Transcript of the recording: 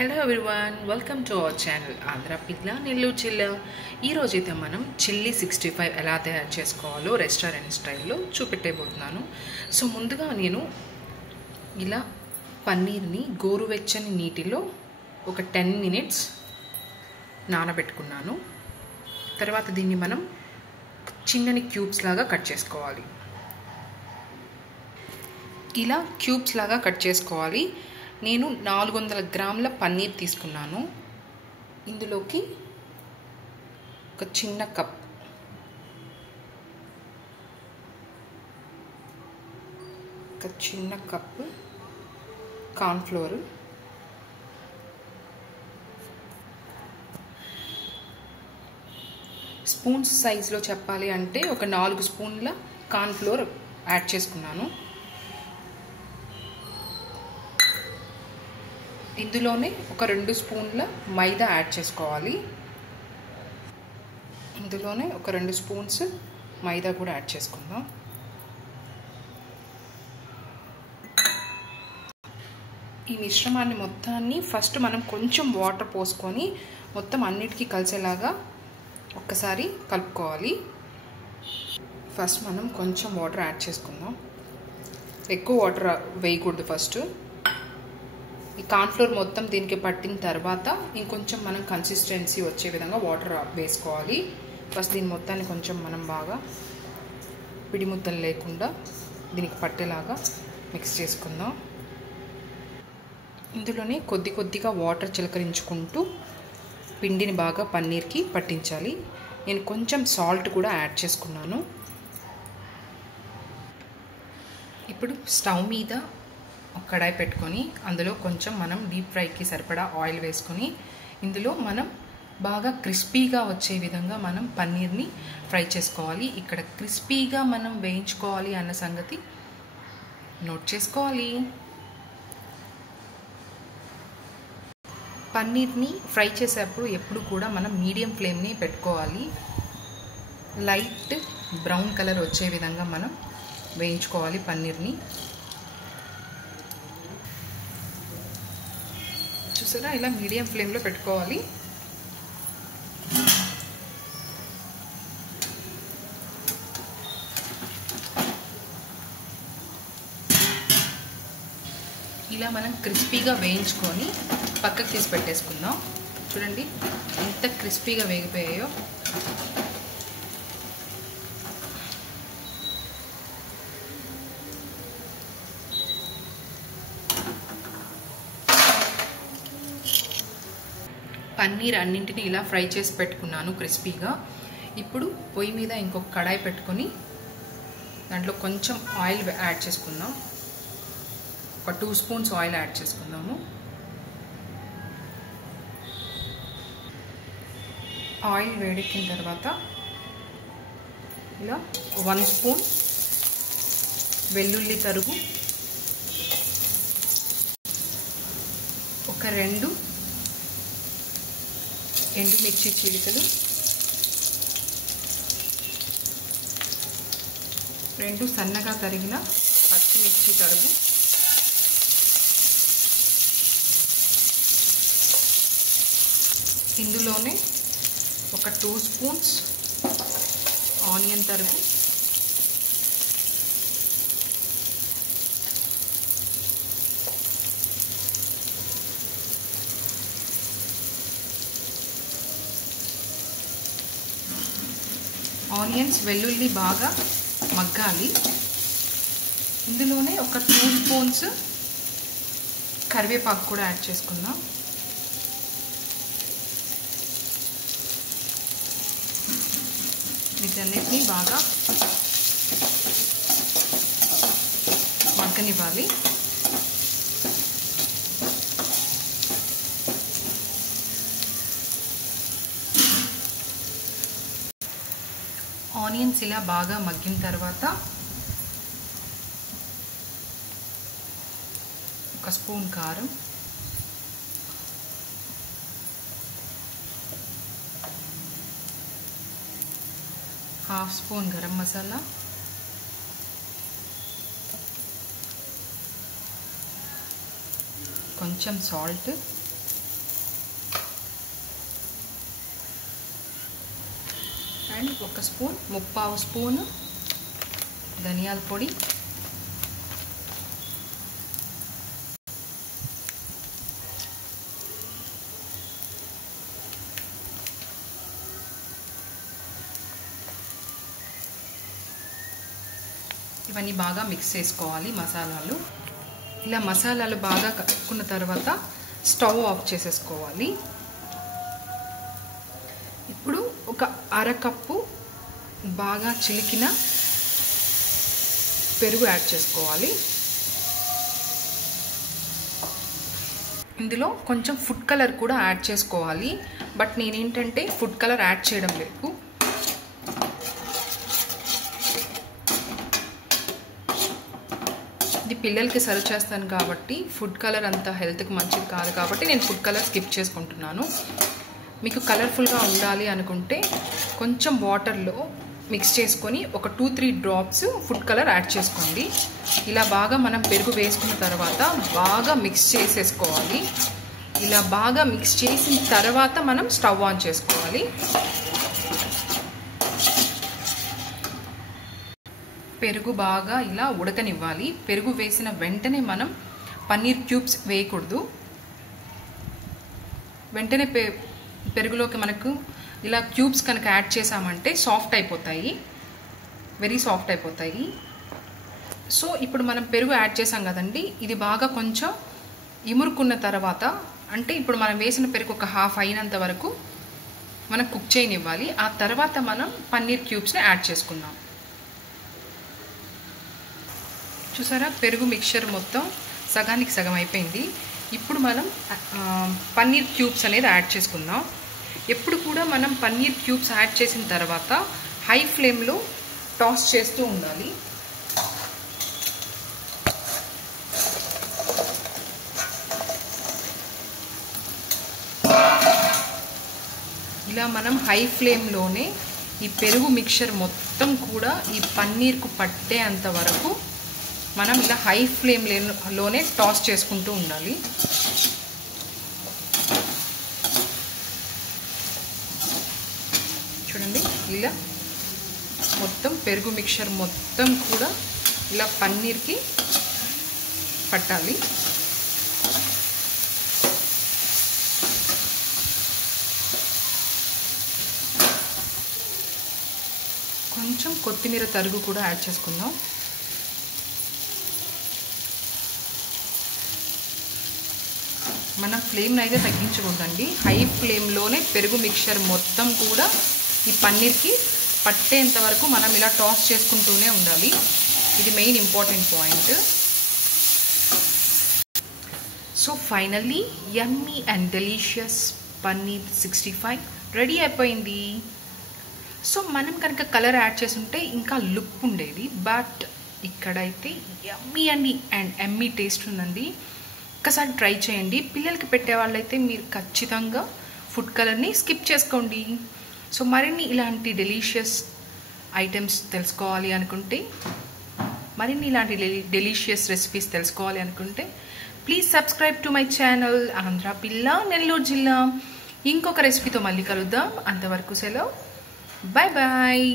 Hello everyone, welcome to our channel Andhra Pilla Nellore జిల్లా. ఈరోజు అయితే మనం చిల్లీ 65 ఎలా తయారు చేసుకోవాలో రెస్టారెంట్ స్టైల్లో చూపెట్టేబోతున్నాను. సో ముందుగా నేను ఇలా పన్నీర్ని గోరువెచ్చని నీటిలో ఒక 10 minutes నానబెట్టుకున్నాను. తర్వాత దీన్ని మనం చిన్నని క్యూబ్స్ లాగా కట్ చేసుకోవాలి. ఇలా క్యూబ్స్ లాగా కట్ చేసుకోవాలి. నేను 400 గ్రాముల పన్నీర్ తీసుకున్నాను. ఇందులోకి ఒక చిన్న కప్ కార్న్ఫ్లోర్, స్పూన్స్ సైజులో చెప్పాలి అంటే ఒక 4 స్పూన్ల కార్న్ఫ్లోర్ యాడ్ చేసుకున్నాను. ఇందులోనే ఒక 2 స్పూన్ల మైదా యాడ్ చేసుకోవాలి. ఇందులోనే ఒక 2 స్పూన్స్ మైదా కూడా యాడ్ చేసుకుందాం. ఈ మిశ్రమాన్ని మొత్తాన్ని ఫస్ట్ మనం కొంచెం వాటర్ పోసుకొని మొత్తం అన్నిటికీ కలిసేలాగా ఒక్కసారి కలుపుకోవాలి. ఫస్ట్ మనం కొంచెం వాటర్ యాడ్ చేసుకుందాం. ఎక్కువ వాటర్ వేయకూడదు. ఫస్ట్ ఈ కార్న్ఫ్లోర్ మొత్తం దీనికి పట్టిన తర్వాత ఇంకొంచెం మనం కన్సిస్టెన్సీ వచ్చే విధంగా వాటర్ వేసుకోవాలి. ఫస్ట్ దీని మొత్తాన్ని కొంచెం మనం బాగా పిడిముద్దలు లేకుండా దీనికి పట్టేలాగా మిక్స్ చేసుకుందాం. ఇందులోనే కొద్దిగా వాటర్ చిలకరించుకుంటూ పిండిని బాగా పన్నీర్కి పట్టించాలి. నేను కొంచెం సాల్ట్ కూడా యాడ్ చేసుకున్నాను. ఇప్పుడు స్టవ్ మీద ఒక కడాయి పెట్టుకొని అందులో కొంచెం మనం డీప్ ఫ్రైకి సరిపడా ఆయిల్ వేసుకొని ఇందులో మనం బాగా క్రిస్పీగా వచ్చే విధంగా మనం పన్నీర్ని ఫ్రై చేసుకోవాలి. ఇక్కడ క్రిస్పీగా మనం వేయించుకోవాలి అన్న సంగతి నోట్ చేసుకోవాలి. పన్నీర్ని ఫ్రై చేసేటప్పుడు ఎప్పుడు కూడా మనం మీడియం ఫ్లేమ్ని పెట్టుకోవాలి. లైట్ బ్రౌన్ కలర్ వచ్చే విధంగా మనం వేయించుకోవాలి పన్నీర్ని. చూసారా, ఇలా మీడియం ఫ్లేమ్లో పెట్టుకోవాలి. ఇలా మనం క్రిస్పీగా వేయించుకొని పక్కకు తీసి పెట్టేసుకుందాం. చూడండి ఎంత క్రిస్పీగా వేగిపోయాయో. పన్నీర్ అన్నింటినీ ఇలా ఫ్రై చేసి పెట్టుకున్నాను క్రిస్పీగా. ఇప్పుడు పొయ్యి మీద ఇంకొక కడాయి పెట్టుకొని దాంట్లో కొంచెం ఆయిల్ యాడ్ చేసుకుందాం. ఒక 2 స్పూన్స్ ఆయిల్ యాడ్ చేసుకుందాము. ఆయిల్ వేడెక్కిన తర్వాత ఇలా 1 స్పూన్ వెల్లుల్లి తరుగు, ఒక 2 ఎండుమిర్చి చీలికలు, 2 సన్నగా తరిగిన పచ్చిమిర్చి తరుగు, ఇందులోనే ఒక 2 స్పూన్స్ ఆనియన్ తరుగు, ఆనియన్స్ వెల్లుల్లి బాగా మగ్గాలి. ఇందులోనే ఒక 2 స్పూన్స్ కరివేపాకు కూడా యాడ్ చేసుకుందాం. వీటన్నిటిని బాగా మగ్గనివ్వాలి. ఆనియన్స్ ఇలా బాగా మగ్గిన తర్వాత ఒక స్పూన్ కారం, హాఫ్ స్పూన్ గరం మసాలా, కొంచెం సాల్ట్, అండ్ 1 స్పూన్ 1/2 స్పూన్ ధనియాల పొడి, ఇవన్నీ బాగా మిక్స్ చేసుకోవాలి మసాలాలు. ఇలా మసాలాలు బాగా కలుపుకున్న తర్వాత స్టవ్ ఆఫ్ చేసేసుకోవాలి. ఇప్పుడు ఒక అరకప్పు బాగా చిలికిన పెరుగు యాడ్ చేసుకోవాలి. ఇందులో కొంచెం ఫుడ్ కలర్ కూడా యాడ్ చేసుకోవాలి, బట్ నేనేంటంటే ఫుడ్ కలర్ యాడ్ చేయడం లేదు. ఇది పిల్లలకి సర్వ్ చేస్తాను కాబట్టి ఫుడ్ కలర్ అంత హెల్త్కి మంచిది కాదు కాబట్టి నేను ఫుడ్ కలర్ స్కిప్ చేసుకుంటున్నాను. మీకు కలర్ఫుల్గా ఉండాలి అనుకుంటే కొంచెం వాటర్లో మిక్స్ చేసుకొని ఒక 2-3 డ్రాప్స్ ఫుడ్ కలర్ యాడ్ చేసుకోండి. ఇలా బాగా మనం పెరుగు వేసుకున్న తర్వాత బాగా మిక్స్ చేసేసుకోవాలి. ఇలా బాగా మిక్స్ చేసిన తర్వాత మనం స్టవ్ ఆన్ చేసుకోవాలి. పెరుగు బాగా ఇలా ఉడకనివ్వాలి. పెరుగు వేసిన వెంటనే మనం పన్నీర్ క్యూబ్స్ వేయకూడదు. వెంటనే పెరుగులోకి మనకు ఇలా క్యూబ్స్ కనుక యాడ్ చేసామంటే సాఫ్ట్ అయిపోతాయి, వెరీ సాఫ్ట్ అయిపోతాయి. సో ఇప్పుడు మనం పెరుగు యాడ్ చేసాం కదండి, ఇది బాగా కొంచెం ఇమురుకున్న తర్వాత, అంటే ఇప్పుడు మనం వేసిన పెరుగు ఒక హాఫ్ అయినంత వరకు మనం కుక్ చేయనివ్వాలి. ఆ తర్వాత మనం పన్నీర్ క్యూబ్స్ని యాడ్ చేసుకుందాం. చూసారా, పెరుగు మిక్చర్ మొత్తం సగానికి సగం అయిపోయింది. ఇప్పుడు మనం పన్నీర్ క్యూబ్స్ అనేది యాడ్ చేసుకుందాం. ఎప్పుడు కూడా మనం పన్నీర్ క్యూబ్స్ యాడ్ చేసిన తర్వాత హై ఫ్లేమ్లో టాస్ చేస్తూ ఉండాలి. ఇలా మనం హై ఫ్లేమ్లోనే ఈ పెరుగు మిక్చర్ మొత్తం కూడా ఈ పన్నీర్కు పట్టేంత వరకు మనం ఇలా హై ఫ్లేమ్లోనే టాస్ చేసుకుంటూ ఉండాలి. చూడండి, ఇలా మొత్తం పెరుగు మిక్చర్ మొత్తం కూడా ఇలా పన్నీర్కి పట్టాలి. కొంచెం కొత్తిమీర తరుగు కూడా యాడ్ చేసుకుందాం. మనం ఫ్లేమ్ని అయితే తగ్గించకూడదండి. హై ఫ్లేమ్లోనే పెరుగు మిక్చర్ మొత్తం కూడా ఈ పన్నీర్కి పట్టేంత వరకు మనం ఇలా టాస్ చేసుకుంటూనే ఉండాలి. ఇది main important point. So finally yummy and delicious paneer 65 ready అయిపోయింది. సో మనం కనుక కలర్ యాడ్ చేసుంటే ఇంకా లుక్ ఉండేది, బట్ ఇక్కడైతే యమ్మీ అండ్ ఎమ్మీ టేస్ట్ ఉందండి. ఒక్కసారి ట్రై చేయండి. పిల్లలకి పెట్టే వాళ్ళైతే మీరు ఖచ్చితంగా ఫుడ్ కలర్ని స్కిప్ చేసుకోండి. సో మరిన్ని ఇలాంటి డెలీషియస్ ఐటమ్స్ తెలుసుకోవాలి అనుకుంటే, మరిన్ని ఇలాంటి డెలీషియస్ రెసిపీస్ తెలుసుకోవాలి అనుకుంటే please subscribe to my channel Andhra Pilla, Nellore జిల్లా. ఇంకొక రెసిపీతో మళ్ళీ కలుద్దాం. అంతవరకు సెలవు. Bye bye.